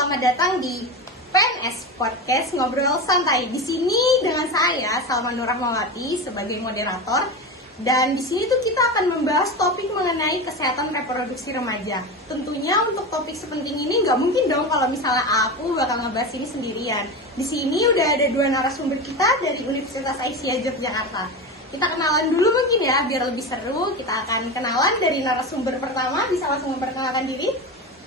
selamat datang di PNS Podcast Ngobrol Santai. Di sini dengan saya Salma Nur Rahmawati sebagai moderator. Dan di sini tuh kita akan membahas topik mengenai kesehatan reproduksi remaja. Tentunya untuk topik sepenting ini nggak mungkin dong kalau misalnya aku bakal ngebahas ini sendirian. Di sini udah ada dua narasumber kita dari Universitas Aisyah Yogyakarta. Kita kenalan dulu mungkin ya, biar lebih seru. Kita akan kenalan dari narasumber pertama. Bisa langsung memperkenalkan diri?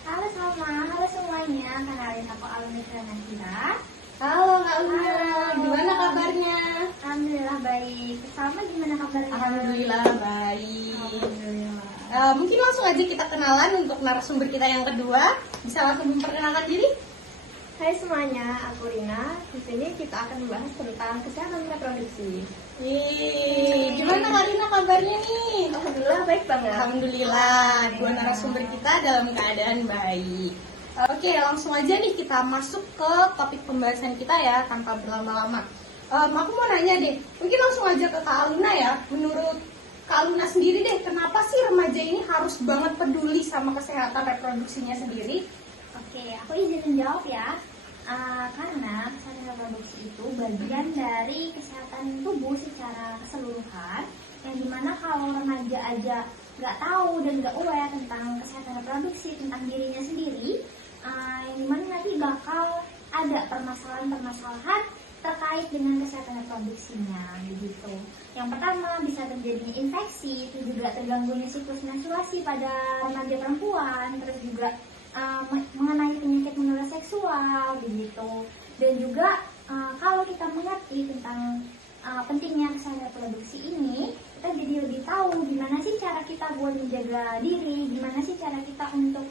Halo Salma, halo semuanya. Kenalin aku Alumni Kranasira. Halo Kak Luna, gimana kabarnya? Alhamdulillah baik. Salma gimana kabarnya? Alhamdulillah baik. Alhamdulillah. Mungkin langsung aja kita kenalan untuk narasumber kita yang kedua. Bisa langsung memperkenalkan diri? Hai semuanya, aku Rina. Di sini kita akan membahas tentang kesehatan reproduksi. Gimana Kak Lina kabarnya nih? Alhamdulillah baik banget. Alhamdulillah, dua narasumber kita dalam keadaan baik. Oke, langsung aja nih kita masuk ke topik pembahasan kita ya, tanpa berlama-lama. Aku mau nanya deh, mungkin langsung aja ke Kak Aluna ya. Menurut Kak Aluna sendiri deh, kenapa sih remaja ini harus banget peduli sama kesehatan reproduksinya sendiri? Oke, aku izin menjawab ya. Karena kesehatan reproduksi itu bagian dari kesehatan tubuh secara keseluruhan, yang dimana kalau remaja aja nggak tahu dan nggak aware tentang kesehatan reproduksi, tentang dirinya sendiri, yang dimana nanti bakal ada permasalahan-permasalahan terkait dengan kesehatan reproduksinya begitu. Yang pertama bisa terjadinya infeksi, itu juga terganggunya siklus menstruasi pada remaja perempuan, terus juga mengenai penyakit menular seksual begitu. Dan juga kalau kita mengerti tentang pentingnya kesehatan reproduksi ini, kita jadi lebih tahu gimana sih cara kita buat menjaga diri, gimana sih cara kita untuk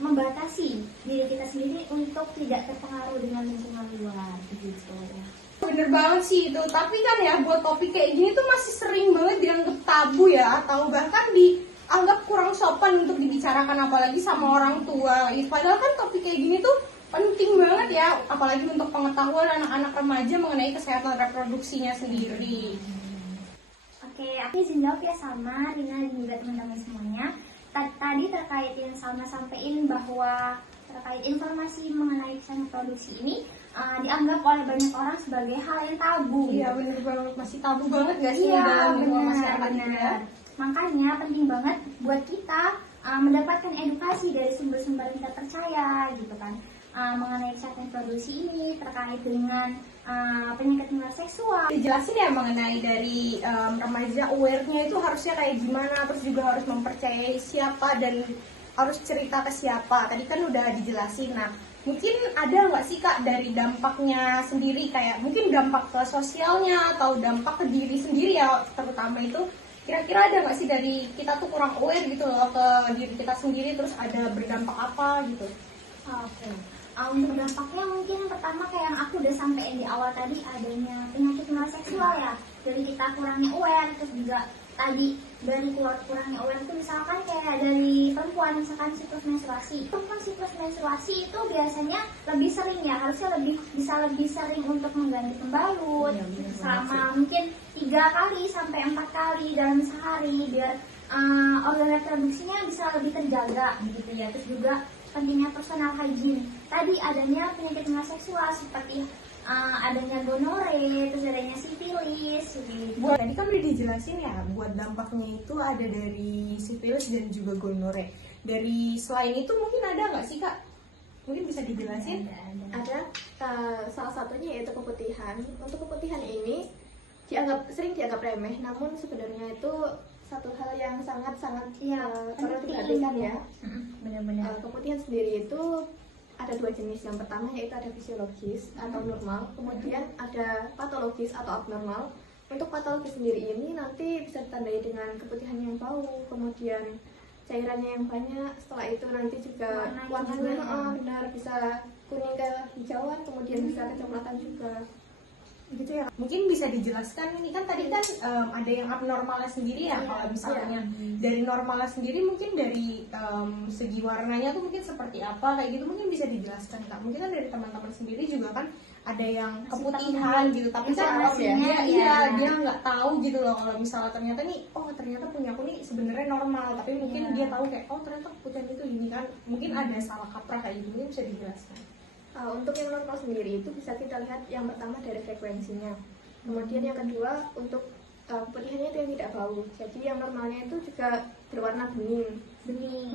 membatasi diri kita sendiri untuk tidak terpengaruh dengan lingkungan luar begitu. Bener banget sih itu, tapi kan ya buat topik kayak gini tuh masih sering banget dianggap tabu ya, atau bahkan dianggap kurang sopan untuk dibicarakan, apalagi sama orang tua. Padahal kan topik kayak gini tuh penting banget ya, apalagi untuk pengetahuan anak-anak remaja mengenai kesehatan reproduksinya sendiri. Oke, aku izin jawab ya sama Rina dan juga teman-teman semuanya. Tadi terkait yang Salma sampaikan bahwa terkait informasi mengenai kesehatan reproduksi ini dianggap oleh banyak orang sebagai hal yang tabu. Iya bener banget, masih tabu banget gak sih dalam lingkungan masyarakat ini ya? Makanya penting banget buat kita mendapatkan edukasi dari sumber-sumber yang kita percaya gitu kan, mengenai kesehatan reproduksi ini terkait dengan penyakit menular seksual. Dijelasin ya mengenai dari remaja aware-nya itu harusnya kayak gimana, terus juga harus mempercayai siapa dan harus cerita ke siapa. Tadi kan udah dijelasin. Nah, mungkin ada nggak sih Kak dari dampaknya sendiri, kayak mungkin dampak ke sosialnya atau dampak ke diri sendiri ya, terutama itu kira-kira ada nggak sih dari kita tuh kurang aware gitu loh ke diri kita sendiri, terus ada berdampak apa gitu? Oke. Untuk dampaknya mungkin pertama kayak yang aku udah sampaikan di awal tadi, adanya penyakit menular seksual ya. Dari kita kurangnya aware, terus juga tadi dari kurangnya aware itu misalkan kayak dari perempuan misalkan siklus menstruasi. Perempuan siklus menstruasi itu biasanya lebih sering ya, harusnya bisa lebih sering untuk mengganti pembalut selama mungkin 3 kali sampai 4 kali dalam sehari biar organ reproduksinya bisa lebih terjaga gitu ya. Terus juga pentingnya personal hygiene. Tadi adanya penyakit menular seksual seperti adanya gonore, terus adanya sifilis. Buat tadi kan udah dijelasin ya, buat dampaknya itu ada dari sifilis dan juga gonore. Dari selain itu mungkin ada nggak sih Kak? Mungkin bisa dijelasin? Ada salah satunya yaitu keputihan. Untuk keputihan ini sering dianggap remeh, namun sebenarnya itu satu hal yang sangat-sangat perlu diperhatikan ya. Benar-benar. Keputihan sendiri itu ada 2 jenis. Yang pertama yaitu ada fisiologis atau normal, kemudian ada patologis atau abnormal. Untuk patologis sendiri ini nanti bisa ditandai dengan keputihan yang bau, kemudian cairannya yang banyak. Setelah itu nanti juga warnanya benar bisa kuning ke hijauan, kemudian bisa kecoklatan juga. Gitu ya. Mungkin bisa dijelaskan, ini kan tadi kan ada yang abnormalnya sendiri ya, kalau misalnya dari normalnya sendiri mungkin dari segi warnanya tuh mungkin seperti apa kayak gitu, mungkin bisa dijelaskan Kak. Mungkin kan dari teman-teman sendiri juga kan ada yang Masih keputihan tahu gitu, tapi kan informasinya, dia nggak tahu gitu loh kalau misalnya ternyata nih, ternyata punya aku nih sebenarnya normal, tapi mungkin dia tahu kayak ternyata keputihan itu ini kan, mungkin ada salah kaprah kayak gitu, bisa dijelaskan. Untuk yang normal sendiri itu bisa kita lihat yang pertama dari frekuensinya, kemudian yang kedua untuk keputihannya itu yang tidak bau. Jadi yang normalnya itu juga berwarna bening.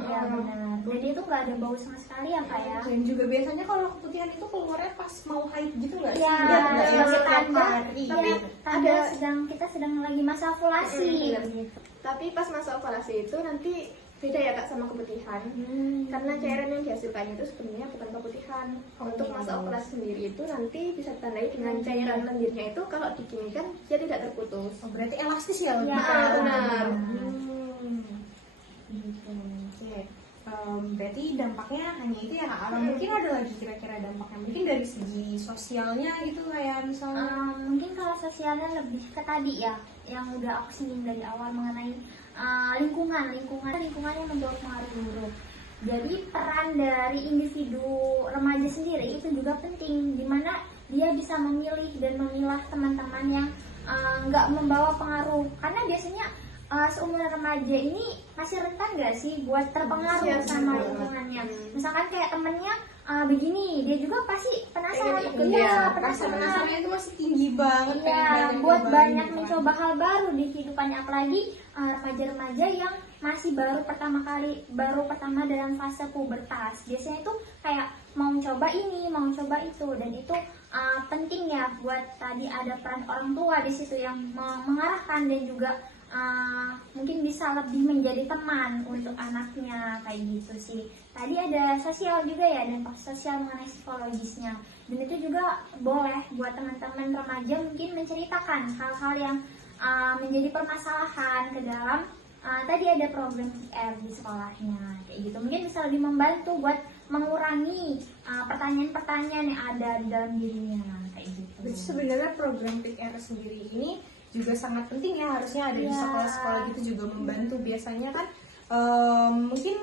Ya benar. Jadi itu nggak ada bau sama sekali ya Kak ya. Dan juga biasanya kalau keputihan itu keluarnya pas mau haid gitu nggak sih? Iya, Nggak yang sebagai setiap tanda, hari. tapi tanda Ada. kita sedang lagi masa ovulasi. Tapi pas masa ovulasi itu nanti beda ya Kak sama keputihan. Karena cairan yang dihasilkan itu sebenarnya bukan keputihan. Untuk masa ovulasi sendiri itu nanti bisa ditandai dengan cairan lendirnya itu kalau didinginkan dia tidak terputus. Berarti elastis ya? Iya, benar. Gitu. Oke. Berarti dampaknya hanya itu ya Kak? Mungkin ada lagi kira-kira dampaknya, mungkin dari segi sosialnya gitu kayak misalnya Mungkin kalau sosialnya lebih ke tadi ya, yang udah aku singgung dari awal mengenai lingkungan yang membawa pengaruh buruk. Jadi peran dari individu remaja sendiri itu juga penting, dimana dia bisa memilih dan memilah teman-teman yang nggak membawa pengaruh, karena biasanya seumuran remaja ini masih rentan nggak sih buat terpengaruh sama lingkungannya. Misalkan kayak temennya begini, dia juga pasti penasaran. penasarannya itu masih tinggi banget. Iya, buat banyak mencoba hal baru di kehidupannya, apalagi remaja-remaja yang masih baru pertama dalam fase pubertas. Biasanya itu kayak mau coba ini, mau coba itu, dan itu penting ya buat tadi ada peran orang tua di situ yang mengarahkan dan juga mungkin bisa lebih menjadi teman untuk anaknya kayak gitu sih. Tadi ada sosial juga ya, dan sosial mengenai psikologisnya, dan itu juga boleh buat teman-teman remaja mungkin menceritakan hal-hal yang menjadi permasalahan ke dalam tadi ada program PR di sekolahnya kayak gitu. Mungkin bisa lebih membantu buat mengurangi pertanyaan-pertanyaan yang ada di dalam dirinya kayak gitu. Berarti sebenarnya program PR sendiri ini juga sangat penting ya, harusnya ada di sekolah-sekolah gitu juga membantu. Biasanya kan mungkin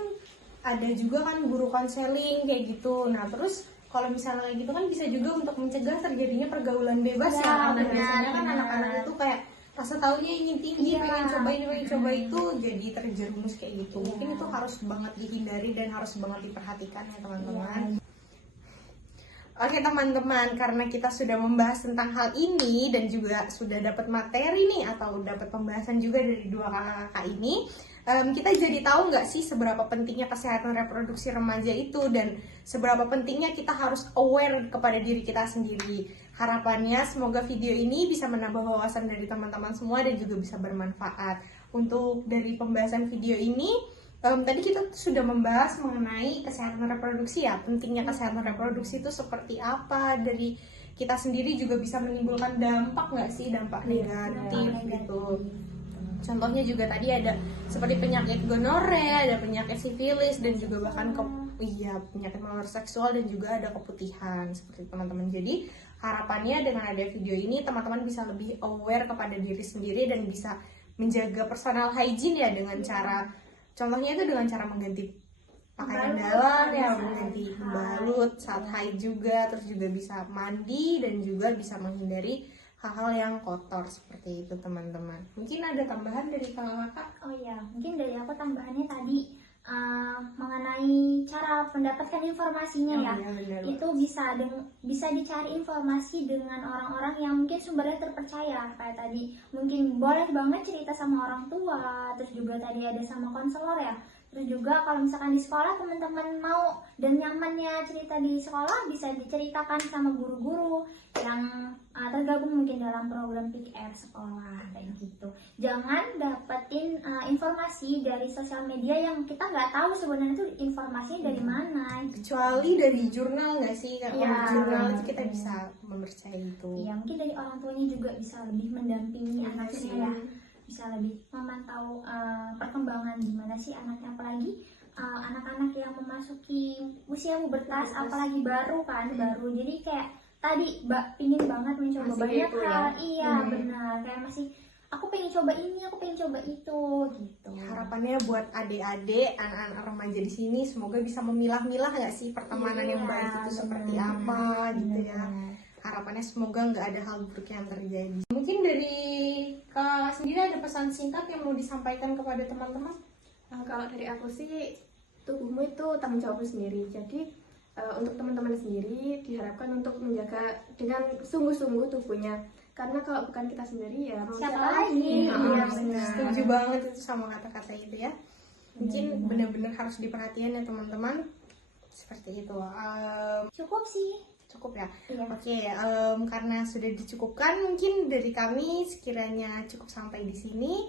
ada juga kan guru konseling kayak gitu. Nah terus kalau misalnya kayak gitu kan bisa juga untuk mencegah terjadinya pergaulan bebas ya, karena biasanya kan anak-anak itu kayak rasa taunya ingin tinggi, pengen coba itu, jadi terjerumus kayak gitu. Mungkin itu harus banget dihindari dan harus banget diperhatikan ya teman-teman. Oke teman-teman, karena kita sudah membahas tentang hal ini dan juga sudah dapat materi nih atau dapat pembahasan juga dari dua kakak ini, kita jadi tahu nggak sih seberapa pentingnya kesehatan reproduksi remaja itu dan seberapa pentingnya kita harus aware kepada diri kita sendiri. Harapannya semoga video ini bisa menambah wawasan dari teman-teman semua dan juga bisa bermanfaat. Untuk dari pembahasan video ini, tadi kita sudah membahas mengenai kesehatan reproduksi ya, pentingnya kesehatan reproduksi itu seperti apa, dari kita sendiri juga bisa menimbulkan dampak nggak sih, dampak negatif gitu. Contohnya juga tadi ada seperti penyakit gonore, ada penyakit sifilis, dan juga bahkan penyakit menular seksual, dan juga ada keputihan seperti teman-teman. Jadi harapannya dengan ada video ini teman-teman bisa lebih aware kepada diri sendiri dan bisa menjaga personal hygiene ya, dengan cara, contohnya itu dengan cara mengganti pakaian dalam ya, mengganti balut saat haid juga, terus juga bisa mandi dan juga bisa menghindari hal-hal yang kotor seperti itu teman-teman. Mungkin ada tambahan dari kakak? Oh iya, mungkin dari aku tambahannya tadi mengenai cara mendapatkan informasinya ya. Itu bisa dicari informasi dengan orang-orang yang mungkin sumbernya terpercaya. Kayak tadi mungkin boleh banget cerita sama orang tua, terus juga tadi ada sama konselor ya. Terus juga kalau misalkan di sekolah teman-teman mau dan nyamannya cerita di sekolah, bisa diceritakan sama guru-guru yang tergabung mungkin dalam program PR sekolah kayak gitu. Jangan dapetin informasi dari sosial media yang kita nggak tahu sebenarnya itu informasinya dari mana. Kecuali dari jurnal nggak sih? Kalau jurnal itu kita bisa mempercayai itu. Iya, mungkin dari orang tuanya juga bisa lebih mendampingi anaknya ya. Bisa lebih memantau perkembangan gimana sih anaknya, apalagi anak-anak yang memasuki usia pubertas, apalagi baru jadi kayak tadi pingin banget mencoba masih banyak gitu hal ya? Iya benar, kayak masih aku pengen coba ini, aku pengen coba itu gitu. Harapannya buat adik-adik, anak-anak remaja di sini semoga bisa memilah-milah nggak sih pertemanan yang baik itu seperti apa gitu ya. harapannya semoga nggak ada hal buruk yang terjadi. Mungkin dari Kak sendiri ada pesan singkat yang mau disampaikan kepada teman-teman? Kalau dari aku sih, tubuhmu itu tanggung jawabmu sendiri. Jadi untuk teman-teman sendiri diharapkan untuk menjaga dengan sungguh-sungguh tubuhnya. Karena kalau bukan kita sendiri ya mau Siapa siapa lagi? lagi? Iya, benar. Setuju banget itu sama kata-kata itu ya. Mungkin benar-benar harus diperhatikan ya teman-teman. Seperti itu. Cukup sih. Cukup ya. Iya. Oke, karena sudah dicukupkan, mungkin dari kami sekiranya cukup sampai di sini.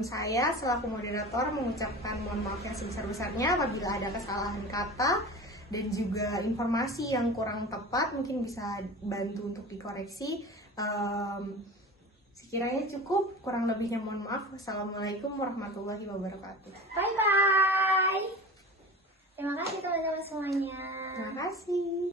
Saya selaku moderator mengucapkan mohon maaf yang sebesar-besarnya apabila ada kesalahan kata dan juga informasi yang kurang tepat, mungkin bisa bantu untuk dikoreksi. Sekiranya cukup, kurang lebihnya mohon maaf. Wassalamualaikum warahmatullahi wabarakatuh. Bye bye. Terima kasih teman-teman semuanya. Terima kasih.